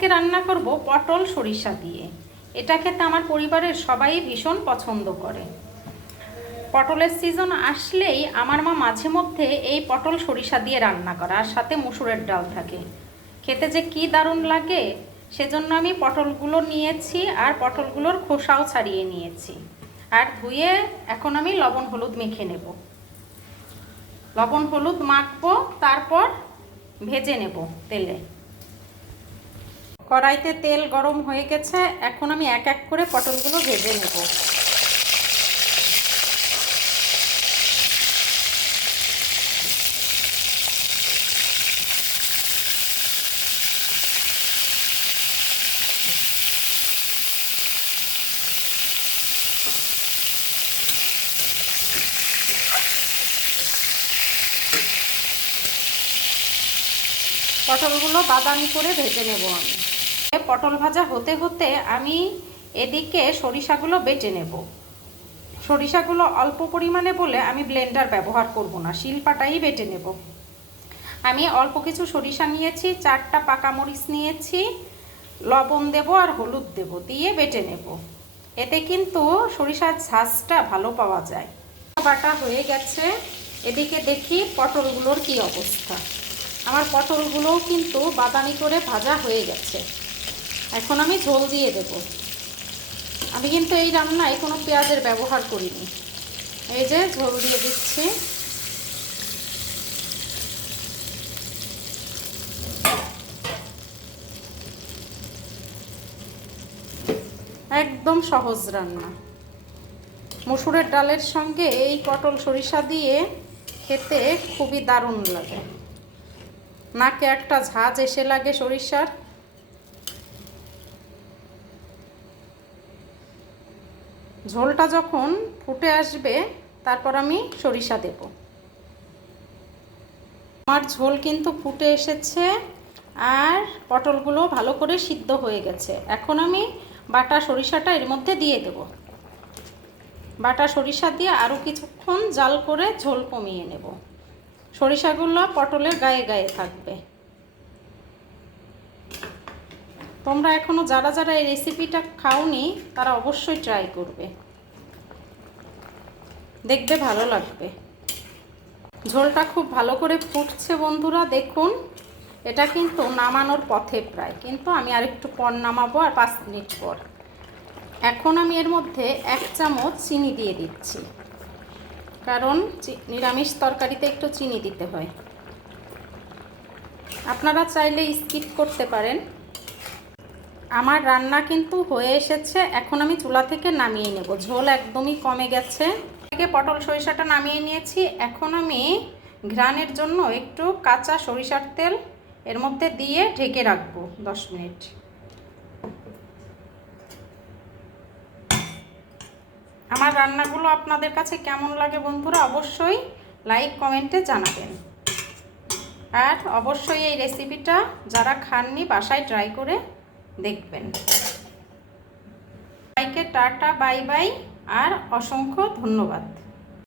আজকে রান্না করব পটল সরিষা দিয়ে। এটা খেতে আমার পরিবারের সবাই ভীষণ পছন্দ করে। পটলের সিজন আসলেই আমার মা মাঝে মধ্যে এই পটল সরিষা দিয়ে রান্না করে, আর সাথে মসুরের ডাল থাকে। খেতে যে কি দারুণ লাগে, সেজন্য আমি পটলগুলো নিয়েছি আর পটলগুলোর খোসাও ছাড়িয়ে নিয়েছি। আর ধুয়ে এখন আমি লবণ হলুদ মেখে নেব। লবণ হলুদ মাখবো, তারপর ভেজে নেব তেলে। কড়াইতে তেল গরম হয়ে গেছে, এখন আমি এক এক করে পটলগুলো ভেজে নেব। পটলগুলো বাদামি করে ভেজে নেব আমি। পটল ভাজা হতে হতে আমি এদিকে সরিষাগুলো বেটে নেব। সরিষাগুলো অল্প পরিমাণে বলে আমি ব্লেন্ডার ব্যবহার করব না, শিলপাটাই বেটে নেব। আমি অল্প কিছু সরিষা নিয়েছি, 4টা পাকা মরিচ নিয়েছি, লবণ দেব আর হলুদ দেব, দিয়ে বেটে নেব। এতে কিন্তু সরিষার ঝাঁজটা ভালো পাওয়া যায়। বাটা হয়ে গেছে। এদিকে দেখি পটলগুলোর কি অবস্থা। আমার পটলগুলোও কিন্তু বাদামি করে ভাজা হয়ে গেছে। এখন আমি ঝোল দিয়ে দেব। আমি কিন্তু এই রান্নায় কোনো পেঁয়াজের ব্যবহার করিনি। এই যে ঝোল দিয়ে দিচ্ছি। একদম সহজ রান্না। মসুরের ডালের সঙ্গে এই পটল সরিষা দিয়ে খেতে খুবই দারুণ লাগে। নাকে একটা ঝাঁজ এসে লাগে সরিষার। ঝোলটা যখন ফুটে আসবে, তারপর আমি সরিষা দেব। আমার ঝোল কিন্তু ফুটে এসেছে আর পটলগুলো ভালো করে সিদ্ধ হয়ে গেছে। এখন আমি বাটা সরিষাটা এর মধ্যে দিয়ে দেব। বাটা সরিষা দিয়ে আরও কিছুক্ষণ জাল করে ঝোল কমিয়ে নেব। সরিষাগুলো পটলের গায়ে গায়ে থাকবে। তোমরা এখনও যারা যারা এই রেসিপিটা খাওনি তারা অবশ্যই ট্রাই করবে, দেখবে ভালো লাগবে। ঝোলটা খুব ভালো করে ফুটছে বন্ধুরা, দেখুন। এটা কিন্তু নামানোর পথে প্রায়, কিন্তু আমি আরেকটু পর নামাবো, আর 5 মিনিট পর। এখন আমি এর মধ্যে 1 চামচ চিনি দিয়ে দিচ্ছি, কারণ নিরামিষ তরকারিতে একটু চিনি দিতে হয়। আপনারা চাইলে স্কিপ করতে পারেন। আমার রান্না কিন্তু হয়ে এসেছে। এখন আমি চুলা থেকে নামিয়ে নেব। ঝোল একদমই কমে গেছে। পটল সরিষাটা নামিয়ে নিয়েছি। এখন আমি ঘ্রাণের জন্য একটু কাঁচা সরিষার তেল এর মধ্যে দিয়ে ঢেকে রাখবো 10 মিনিট। আমার রান্নাগুলো আপনাদের কাছে কেমন লাগে বন্ধুরা, অবশ্যই লাইক কমেন্টে জানাবেন। আর অবশ্যই এই রেসিপিটা যারা খাননি বাসায় ট্রাই করে দেখবেন। সবাইকে টাটা, বাই বাই, আর অসংখ্য ধন্যবাদ।